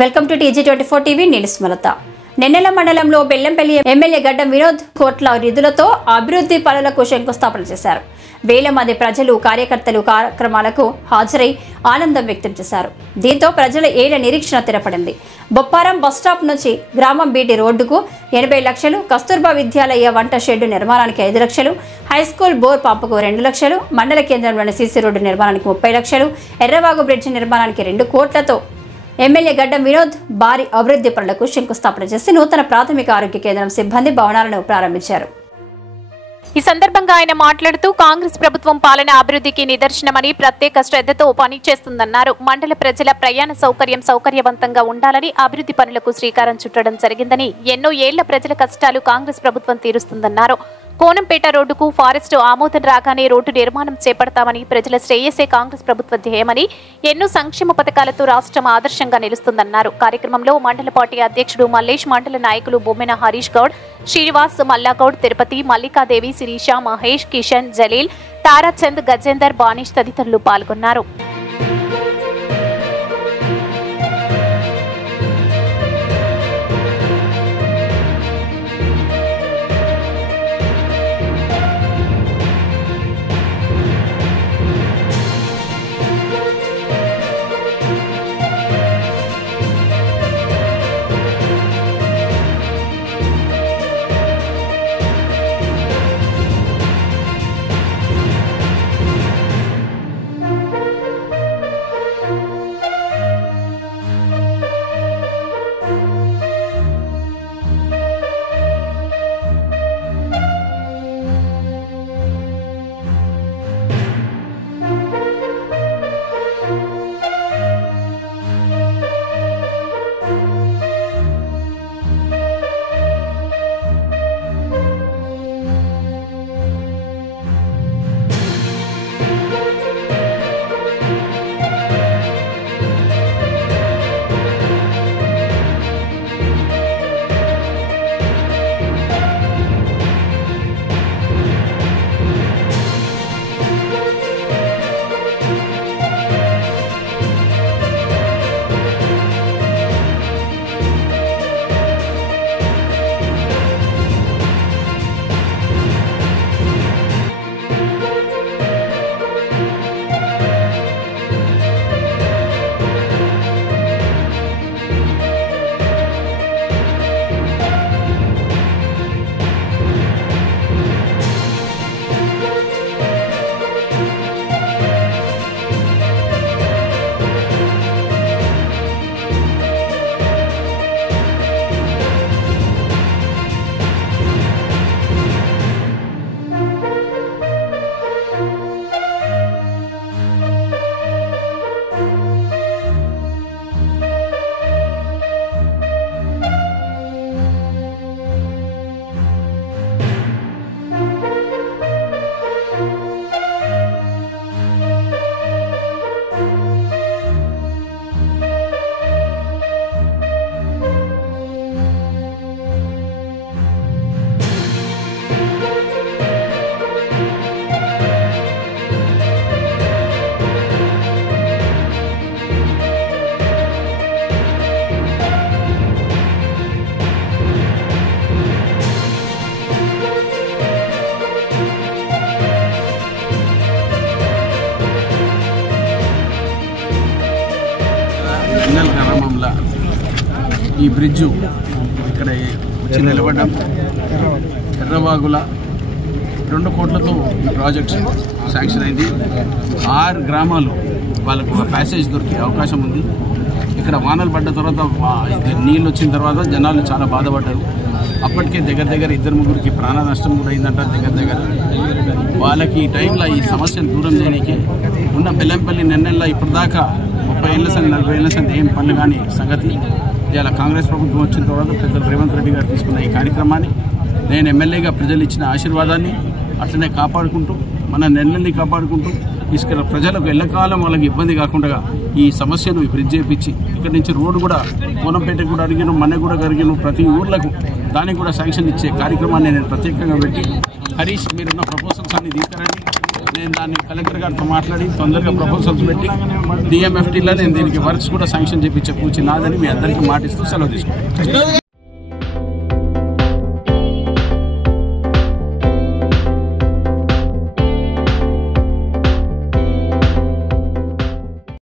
Welcome to TG24 TV. నేను స్మలత. నెన్నెల మండలంలో Bellampalli MLA గడ్డం వినోద్ కోట్ల నిధులతో అభివృద్ధి పనులకు శంకుస్థాపన చేశారు. వేల మంది ప్రజలు కార్యకర్తలు కార్యక్రమాలకు హాజరై ఆనందం వ్యక్తం చేశారు. దీంతో ప్రజల ఏళ్ల నిరీక్షణ తెరపడింది. బొప్పారం బస్టాప్ నుంచి గ్రామం బీటి రోడ్డుకు 80 లక్షలు, కస్తూర్బా విద్యాలయ వంట షెడ్డు నిర్మాణానికి 5 లక్షలు, హైస్కూల్ బోర్ పంపుకు 2 లక్షలు, మండల కేంద్రంలోని సీసీ రోడ్డు నిర్మాణానికి 30 లక్షలు, ఎర్రవాగు బ్రిడ్జి నిర్మాణానికి 2 కోట్లతో ఎమ్మెల్యే గడ్డం వినోద్ భారీ అభివృద్ధి పనులకు శంకుస్థాపన చేసి నూతన ప్రాథమిక ఆరోగ్య కేంద్రం సిబ్బంది భవనాలను ప్రారంభించారు. ఈ సందర్భంగా ఆయన మాట్లాడుతూ కాంగ్రెస్ ప్రభుత్వం పాలన అభివృద్ధికి నిదర్శనమని, ప్రత్యేక శ్రద్ధతో పనిచేస్తుందన్నారు. మండల ప్రజల ప్రయాణ సౌకర్యవంతంగా ఉండాలని అభివృద్ధి పనులకు శ్రీకారం చుట్టడం జరిగిందని, ఎన్నో ఏళ్ల ప్రజల కష్టాలు కాంగ్రెస్ ప్రభుత్వం తీరుస్తుందన్నారు. కోనంపేట రోడ్డుకు ఫారెస్ట్ ఆమోదం రాగానే రోడ్డు నిర్మాణం చేపడతామని, ప్రజల శ్రేయస్సే కాంగ్రెస్ ప్రభుత్వ ధ్యేయమని, ఎన్నో సంక్షేమ పథకాలతో రాష్ట్రం ఆదర్శంగా నిలుస్తుందన్నారు. కార్యక్రమంలో మండల పార్టీ అధ్యక్షుడు మల్లేష్, మండల నాయకులు బొమ్మెన హరీష్ గౌడ్, శ్రీనివాస్, మల్లాగౌడ్, తిరుపతి, మల్లికాదేవి, శిరీష, మహేష్, కిషన్, జలీల్, తారాచంద్, గజేందర్, బానిష్ తదితరులు పాల్గొన్నారు. గ్రామంలో ఈ బ్రిడ్జు ఇక్కడ వచ్చి నిలబడడం, ఎర్రవాగుల 2 కోట్లతో ఈ ప్రాజెక్ట్ శాంక్షన్ అయింది. 6 గ్రామాలు వాళ్ళకు ఒక ప్యాసేజ్ దొరికే అవకాశం ఉంది. ఇక్కడ వానలు పడ్డ తర్వాత నీళ్ళు వచ్చిన తర్వాత జనాలు చాలా బాధపడ్డారు. అప్పటికే దగ్గర 2-3 ప్రాణ నష్టం కూడా అయిందంట. దగ్గర వాళ్ళకి ఈ టైంలో ఈ సమస్యను దూరం చేయడానికి ఉన్న బెల్లంపల్లి నెన్నెల్ల ఇప్పటిదాకా 30 ఏళ్ల సంది 40 ఏళ్ల సంది ఏం పనులు కానీ సంగతి ఇలా కాంగ్రెస్ ప్రభుత్వం వచ్చిన తర్వాత పెద్దలు రేవంత్ రెడ్డి గారు తీసుకున్న ఈ కార్యక్రమాన్ని నేను ఎమ్మెల్యేగా ప్రజలు ఇచ్చిన ఆశీర్వాదాన్ని అట్లనే కాపాడుకుంటూ, మన నెన్నెల్ని కాపాడుకుంటూ తీసుకెళ్ళ ప్రజలకు ఎల్లకాలం వాళ్ళకి ఇబ్బంది కాకుండా ఈ సమస్యను బ్రిడ్జ్ చేయించి ఇక్కడి నుంచి రోడ్డు కూడా కోనంపేట కూడా అడిగిన, మన కూడా అడిగిన, ప్రతి ఊర్లకు దానికి కూడా శాంక్షన్ ఇచ్చే కార్యక్రమాన్ని నేను ప్రత్యేకంగా పెట్టి, హరీష్ మీరున్న ప్రపోజల్స్ అన్ని తీసుకురండి, నేను దాన్ని కలెక్టర్ గారితో మాట్లాడి తొందరగా ప్రపోజల్స్ పెట్టి డిఎంఎఫ్టీలో నేను దీనికి వర్క్స్ కూడా శాంక్షన్ చేయించే కూర్చుని నాదని మీ అందరికీ మాటిస్తూ సెలవు తీసుకుంటాను.